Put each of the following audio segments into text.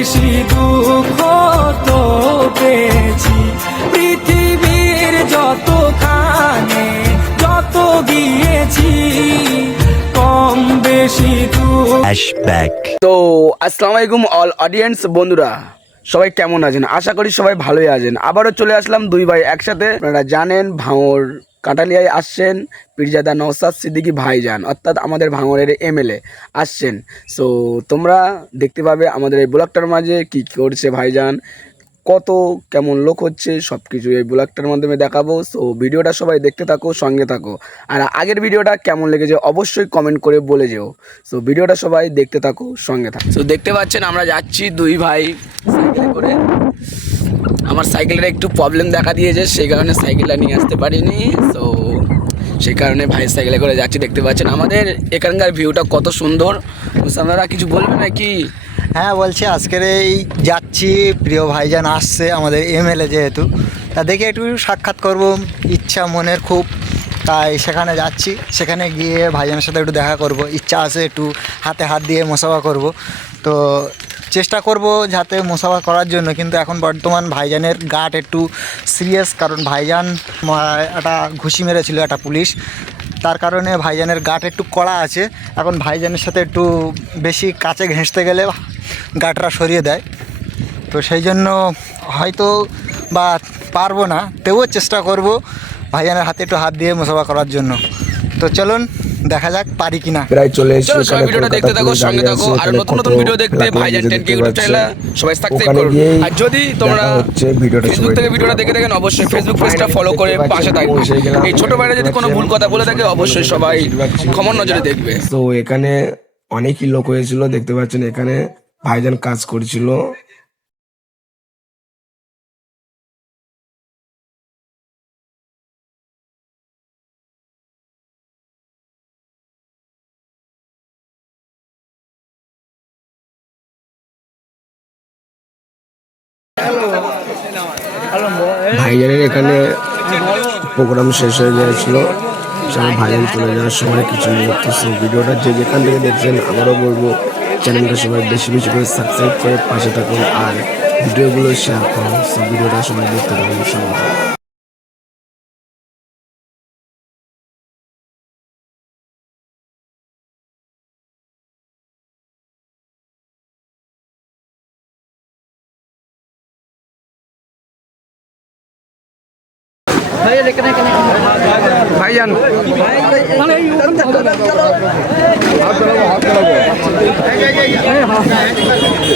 বেশি দুঃখ তো পেয়েছি পৃথিবীর যতখানে যত গিয়েছি, কম বেশি ফ্ল্যাশব্যাক। তো আসসালামু আলাইকুম অল অডিয়েন্স বন্ধুরা, সবাই কেমন আছেন? আশা করি সবাই ভালোই আছেন। আবারও চলে আসলাম দুই ভাই একসাথে। আপনারা জানেন ভাঙড় কাঁঠালিয়ায় আসছেন পীরজাদা নওশাদ সিদ্দিকী ভাইজান, অর্থাৎ আমাদের ভাঙড়ের এমএলএ আসছেন। সো তোমরা দেখতে পাবে আমাদের এই ব্লগটার মাঝে কী করছে ভাইজান, কত কেমন লোক হচ্ছে, সব কিছু এই ব্লগটার মাধ্যমে দেখাবো। সো ভিডিওটা সবাই দেখতে থাকো, সঙ্গে থাকো। আর আগের ভিডিওটা কেমন লেগেছে অবশ্যই কমেন্ট করে বলে যেও। সো ভিডিওটা সবাই দেখতে থাকো, সঙ্গে থাকো। সো দেখতে পাচ্ছেন আমরা যাচ্ছি দুই ভাই সাইকেলে করে। আমার সাইকেলের একটু প্রবলেম দেখা দিয়েছে, সেই কারণে সাইকেলটা নিয়ে আসতে পারিনি। সো সেই কারণে ভাই সাইকেলে করে যাচ্ছি। দেখতে পাচ্ছেন আমাদের এখানকার ভিউটা কত সুন্দর। আপনারা কিছু বলবেন নাকি? হ্যাঁ বলছি, আজকের এই যাচ্ছি, প্রিয় ভাইজান আসছে আমাদের এমএলএ যেহেতু, তা দেখে একটু সাক্ষাৎ করব ইচ্ছা মনের খুব, তাই সেখানে যাচ্ছি। সেখানে গিয়ে ভাইজানের সাথে একটু দেখা করব, ইচ্ছা আছে একটু হাতে হাত দিয়ে মোসাফা করব। তো চেষ্টা করব যাতে মোসাফা করার জন্য, কিন্তু এখন বর্তমান ভাইজানের গার্ড একটু সিরিয়াস, কারণ ভাইজান একটা ঘুষি মেরেছিল একটা পুলিশ, তার কারণে ভাইজানের গার্ড একটু কড়া আছে। এখন ভাইজানের সাথে একটু বেশি কাছে ঘেঁষতে গেলে গার্ডরা সরিয়ে দেয়, তো সেই জন্য হয়তো বা পারবো না, তবুও চেষ্টা করব ভাইজানের হাতে একটু হাত দিয়ে মোসাফা করার জন্য। তো চলুন দেখা যাক পারি কিনা। প্রায় চলে এসেছি, সবাই ভিডিওটা দেখতে থাকো, সঙ্গে থাকো। আর নতুন নতুন ভিডিও দেখতে ভাইজান 10K ইউটিউব চ্যানেলে সবাই সাবস্ক্রাইব করুন। আর যদি তোমরা ফেসবুক থেকে ভিডিওটা দেখে থাকেন অবশ্যই ফেসবুক পেজটা ফলো করে পাশে থাকবে। এই ছোট ভাইরা যদি কোনো ভুল কথা বলে থাকে অবশ্যই সবাই ক্ষমার নজরে দেখবে। তো এখানে অনেকই লোক হয়েছিল, দেখতে পাচ্ছেন এখানে ভাইজান কাজ করছিল। ভাইজানের এখানে প্রোগ্রাম শেষ হয়ে গিয়েছিল, সবাই ভাইজান চলে যাওয়ার সময় কিছু মুহূর্ত। ভিডিওটা যে যেখান থেকে দেখছেন আবারও বলবো চ্যানেলটা সবাই বেশি বেশি করে সাবস্ক্রাইব করে পাশে থাকুন আর ভিডিওগুলো শেয়ার করুন। সব ভিডিওটা সবাই দেখতে থাকুন সঙ্গে। ভাইজান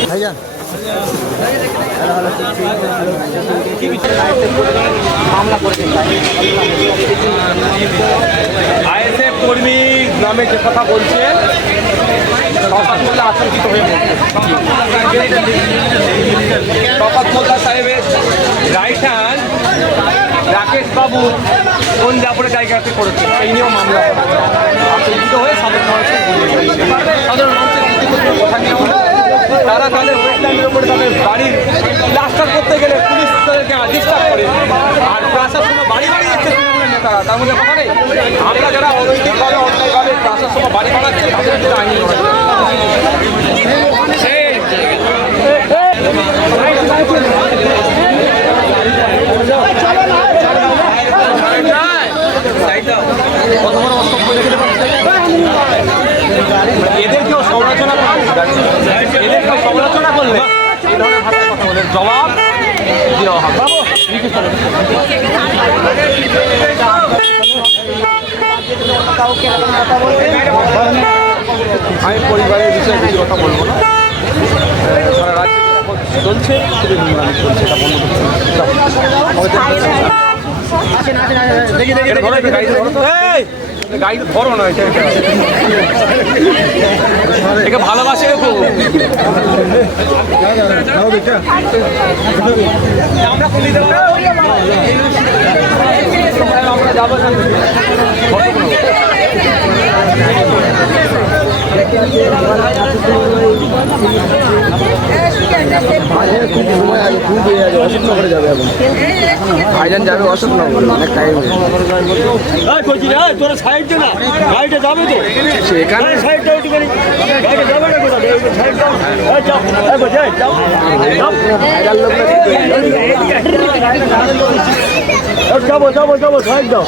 ভাইজান আইএসএফ কর্মী নামে যে কথা বলছে শওকত মোল্লা আতঙ্কিত হয়ে পড়ছে। শওকত মোল্লা সাহেবের রাইট হ্যান্ড রাকেশ বাবু কোন জাফরের জায়গাতে করেছে এই নিয়েও মামলা আতঙ্কিত হয়ে সাধারণ মানুষের কথা নিয়ে তারা তাদের ওয়েটল্যান্ডের উপরে তাদের বাড়ির প্লাস্টার করতে গেলে পুলিশ তাদেরকে ডিস্টার্ব করে, আর প্রশাসন বাড়ি বাড়ি যাচ্ছে তৃণমূলের নেতারা, তার মধ্যে কথা নেই। আমরা যারা অনৈতিকভাবে অন্যায়ভাবে প্রশাসন বাড়ি বাড়াচ্ছে তাদের জন্য আইনি এদেরকেও সমালোচনা করলে এই ধরনের ভাষায় কথা বলে জবাব দেওয়া হবে। আমি পরিবারের বিষয়ে বেশি কথা বলবো না, সারা রাজ্যে চলছে শুধু নির্মাণ চলছে, এটা বন্ধ গাড়ি ধরো না, একে ভালোবাসে খুব। আমরা যাবো ভাইজান যাবে অশোকনগর, অনেক টাইম তোরা সাইড না গাড়িটা যাবে তো সেখানে সাইডটা একটুখানি গাড়িটা যাবে না কোথাও সাইডটা যাবো যাবো যাবো সাইড দাও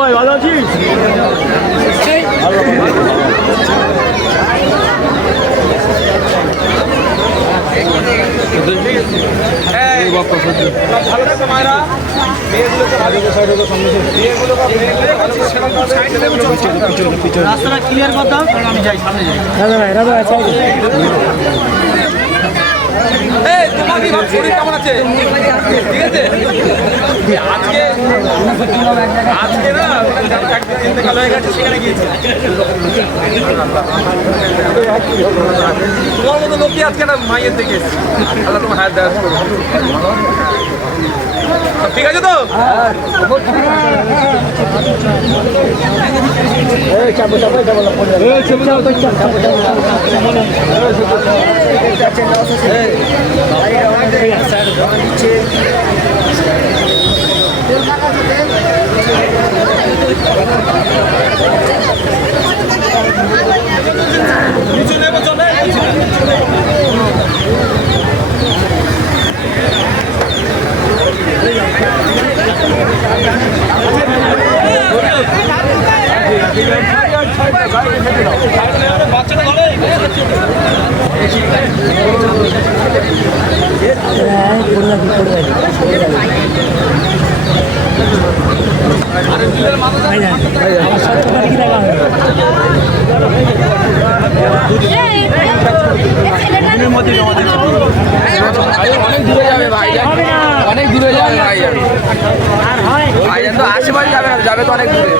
ভাই ভালো আছিস ভালো থাকো মায়েরা, মেয়েগুলোকে ভালো রাস্তাটা ক্লিয়ার কর দাও কারণ আমি যাই সামনে যাই এই তোমার কি শরীর কেমন আছে? ঠিক আছে, আজকে না ইন্তেকাল হয়ে গেছে, সেখানে গিয়েছি। তোমার মতো লোকই আজকে না মাইয়ের থেকে এসেছি। আল্লাহ তোমার হায়াত দেওয়া করবে। ঠিক আছে তো? অনেক দূরে যাবে ভাইজান, অনেক দূরে যাবে ভাইজান। ভাইজান তো আশেপাশে যাবে না, যাবে তো অনেক দূরে।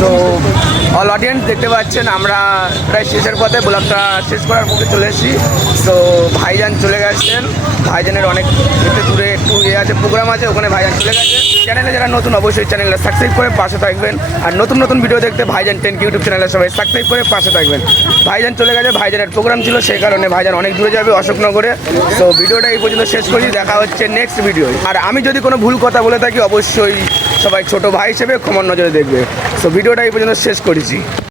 তো অল অডিয়েন্স দেখতে পাচ্ছেন আমরা প্রায় শেষের পথে, ব্লগটা শেষ করার পথে চলে এসেছি। তো ভাইজান চলে গেছেন, ভাইজানের অনেক দূরে একটু আছে, প্রোগ্রাম আছে, ওখানে ভাইজান চলে গেছে। চ্যানেলে যারা নতুন অবশ্যই চ্যানেলটা সাবস্ক্রাইব করে পাশে থাকবেন, আর নতুন নতুন ভিডিও দেখতে ভাইজান 10 ইউটিউব চ্যানেলে সবাই সাবস্ক্রাইব করে পাশে থাকবেন। ভাইজান চলে গেছে, ভাইজানের প্রোগ্রাম ছিল, সেই কারণে ভাইজান অনেক দূরে যাবে অশোকনগরে। তো ভিডিওটা এই পর্যন্ত শেষ করি, দেখা হচ্ছে নেক্সট ভিডিও। আর আমি যদি কোনো ভুল কথা বলে থাকি অবশ্যই সবাই ছোট ভাই হিসেবে ক্ষমার নজরে দেখবে। তো ভিডিওটা এই পর্যন্ত শেষ করেছি।